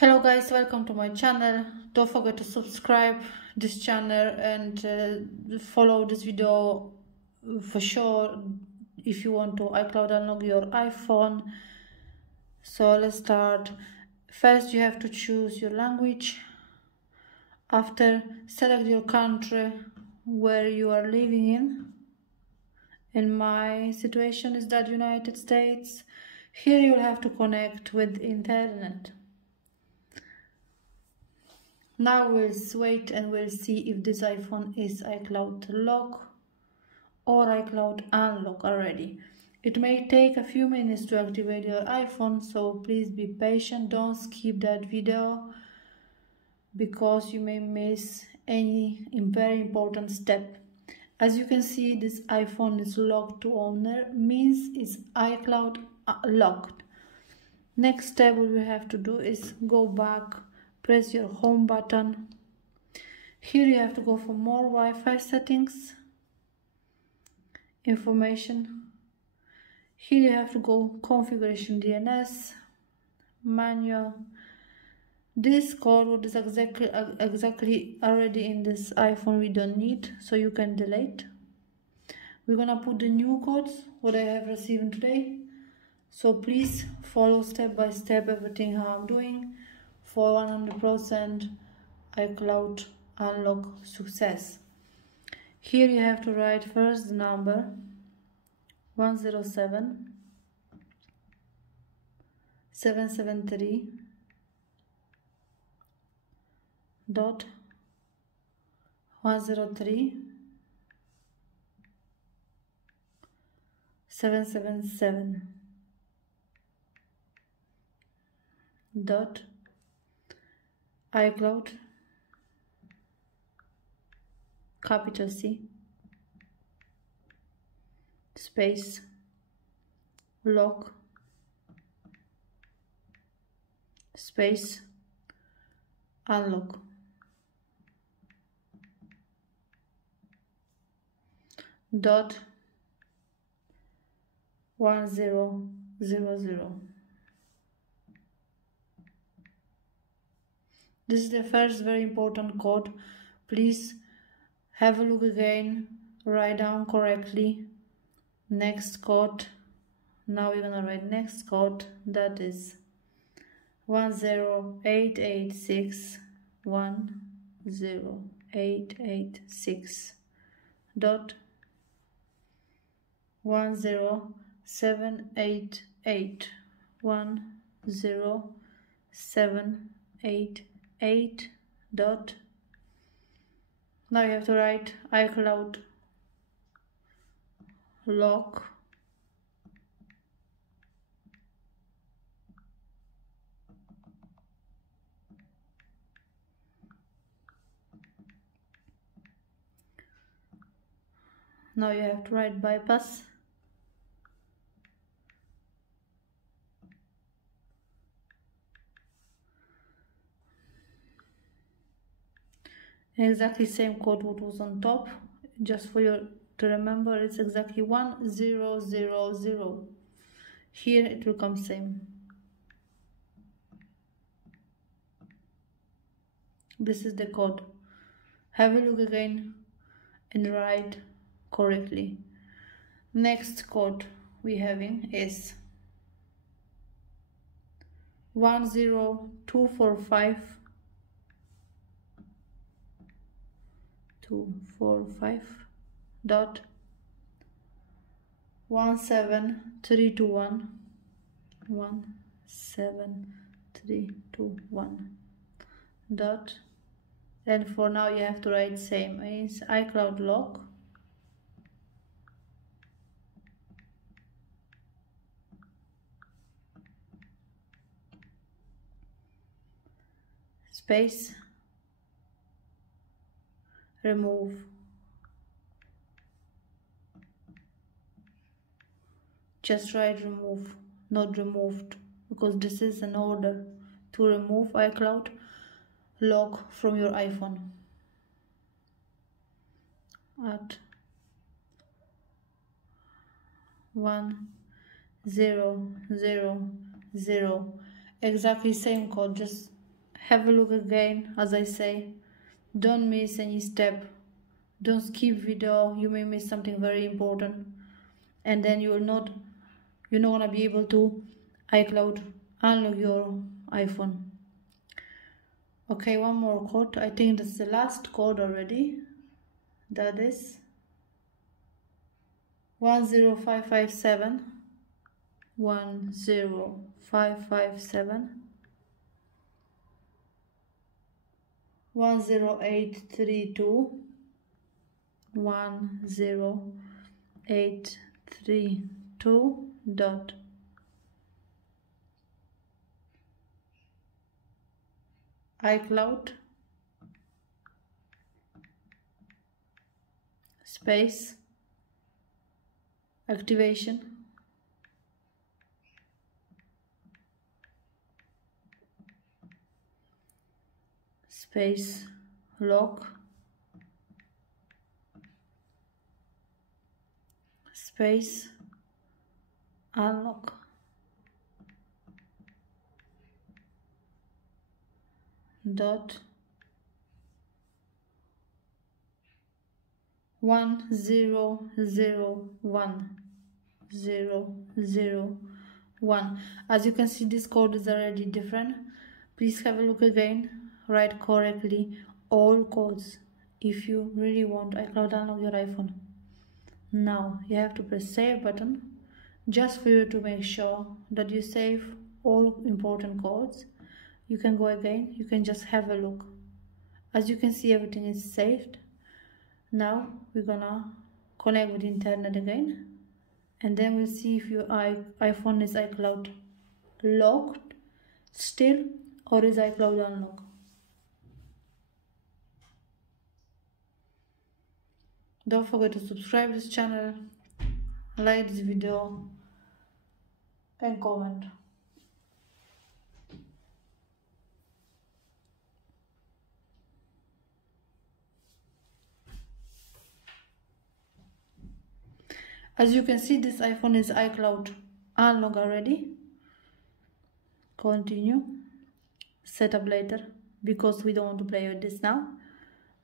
Hello guys, welcome to my channel. Don't forget to subscribe this channel and follow this video for sure if you want to iCloud unlock your iPhone. So let's start. First you have to choose your language. After, select your country where you are living in. In my situation is that United States. Here you'll have to connect with internet. Now we'll wait and we'll see if this iPhone is iCloud lock or iCloud unlock already. It may take a few minutes to activate your iPhone, so please be patient. Don't skip that video because you may miss any very important step. As you can see, this iPhone is locked to owner, means it's iCloud locked. Next step what we have to do is go back. Press your home button. Here you have to go for more Wi-Fi settings, information. Here you have to go configuration DNS, manual. This code what is exactly already in this iPhone we don't need, so you can delete. We're gonna put the new codes what I have received today. So please follow step by step everything how I'm doing for 100% iCloud unlock success. Here you have to write first the number 107 773 dot 103 777 dot iCloud capital C space lock space unlock. Dot 1000. This is the first very important code. Please have a look again, write down correctly. Next code. Now we're gonna write next code, that is 10886 dot 10788 dot. Now you have to write iCloud lock now you have to write bypass exactly same code what was on top, just for you to remember. It's exactly 1000. Here it will come same. This is the code. Have a look again and write correctly. Next code we having is 10245 dot 17321 dot, and for now you have to write same, is iCloud lock space remove. Just write remove, not removed, because this is an order to remove iCloud lock from your iPhone. At 1000, exactly same code, just have a look again. As I say, don't miss any step, don't skip video. You may miss something very important, and then you're not gonna be able to iCloud unlock your iPhone. Okay, one more code. I think that's the last code already. That is 10557 10557 10832 10832 dot iCloud space activation space lock space unlock dot 1001. As you can see, this code is already different. Please have a look again, write correctly all codes if you really want iCloud unlock your iPhone. Now you have to press save button just for you to make sure that you save all important codes. You can go again, you can just have a look. As you can see, everything is saved. Now we're gonna connect with the internet again, and then we'll see if your iPhone is iCloud locked still or is iCloud unlocked. Don't forget to subscribe this channel, like this video and comment. As you can see, this iPhone is iCloud unlocked already. Continue. Setup later, because we don't want to play with this now.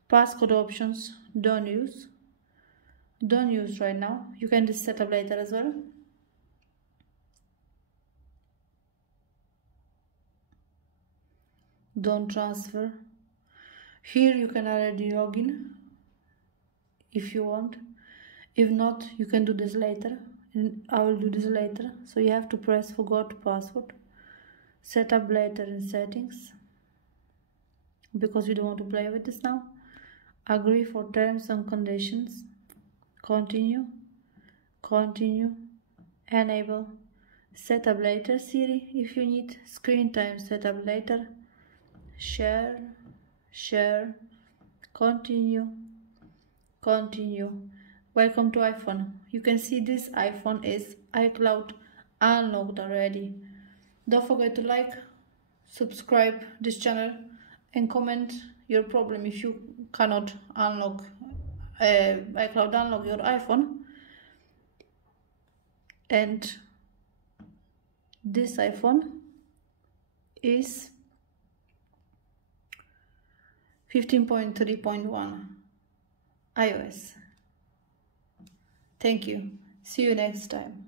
Passcode options, don't use right now. You can just set up later as well. Don't transfer. Here you can already log in if you want. If not, you can do this later, and I will do this later. So you have to press forgot password, set up later in settings, because we don't want to play with this now. Agree for terms and conditions, continue, enable, set up later Siri if you need, screen time set up later, share, continue. Welcome to iPhone. You can see this iPhone is iCloud unlocked already. Don't forget to like, subscribe this channel, and comment your problem if you cannot unlock iCloud unlock your iPhone. And this iPhone is 15.3.1 iOS. Thank you. See you next time.